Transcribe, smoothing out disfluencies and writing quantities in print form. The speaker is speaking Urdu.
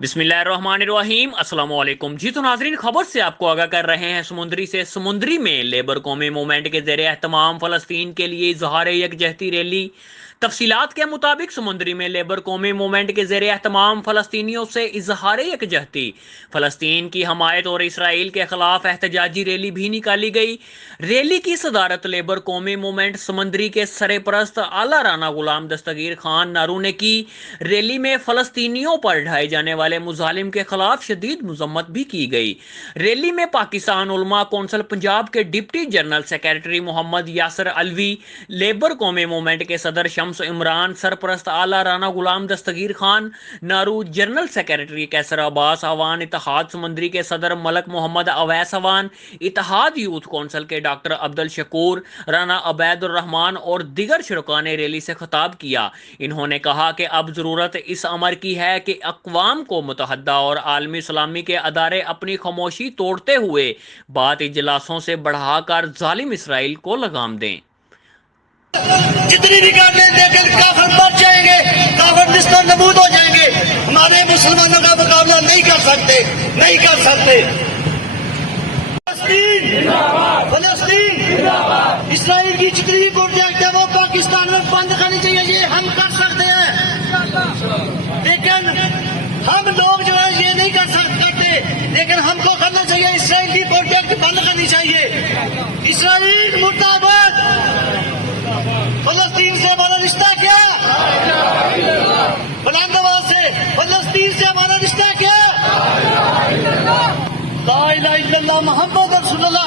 بسم اللہ الرحمن الرحیم۔ السلام علیکم جی تو ناظرین، خبر سے آپ کو آگاہ کر رہے ہیں سمندری سے۔ سمندری میں لیبر قومی موومنٹ کے زیر اہتمام فلسطین کے لیے اظہار یکجہتی ریلی۔ تفصیلات کے مطابق سمندری میں لیبر قومی موومنٹ کے زیر اہتمام فلسطینیوں سے اظہار یکجہتی، فلسطین کی حمایت اور اسرائیل کے خلاف احتجاجی ریلی بھی نکالی گئی۔ ریلی کی صدارت لیبر قومی موومنٹ سمندری کے سرپرست اعلی رانا غلام دستگیر خان نارو نے کی۔ ریلی میں فلسطینیوں پر ڈھائے جانے والے مظالم کے خلاف شدید مذمت بھی کی گئی۔ ریلی میں پاکستان علماء کونسل پنجاب کے ڈپٹی جنرل سیکریٹری محمد یاسر علوی، لیبر قومی موومنٹ کے صدر شامل عمران، سرپرست اعلی رانا غلام دستگیر خان نارو، جنرل سیکریٹری کیسر عباس اوان، اتحاد سمندری کے صدر ملک محمد اویس اوان، اتحاد یوتھ کونسل کے ڈاکٹر عبدالشکور، رانا عبید الرحمان اور دیگر شرکاء نے ریلی سے خطاب کیا۔ انہوں نے کہا کہ اب ضرورت اس امر کی ہے کہ اقوام کو متحدہ اور عالمی اسلامی کے ادارے اپنی خاموشی توڑتے ہوئے بات اجلاسوں سے بڑھا کر ظالم اسرائیل کو لگام دیں۔ جتنی بھی کر لیں لیکن کافر مر جائیں گے، کافر نستر نبود ہو جائیں گے، ہمارے مسلمانوں کا مقابلہ نہیں کر سکتے، نہیں کر سکتے۔ فلسطین اسرائیل کی جتنی بھی پروجیکٹ ہے وہ پاکستان میں بند کرنی چاہیے، یہ ہم کر سکتے ہیں، لیکن ہم لوگ جو ہے یہ نہیں کر سکتے، لیکن ہم کو کرنا چاہیے۔ اسرائیل کی پروجیکٹ بند کرنی چاہیے۔ اسرائیل مطابق فلسطین سے ہمارا رشتہ کیا؟ بلند آواز سے فلسطین سے ہمارا رشتہ کیا؟ لا الہ الا اللہ محمد رسول اللہ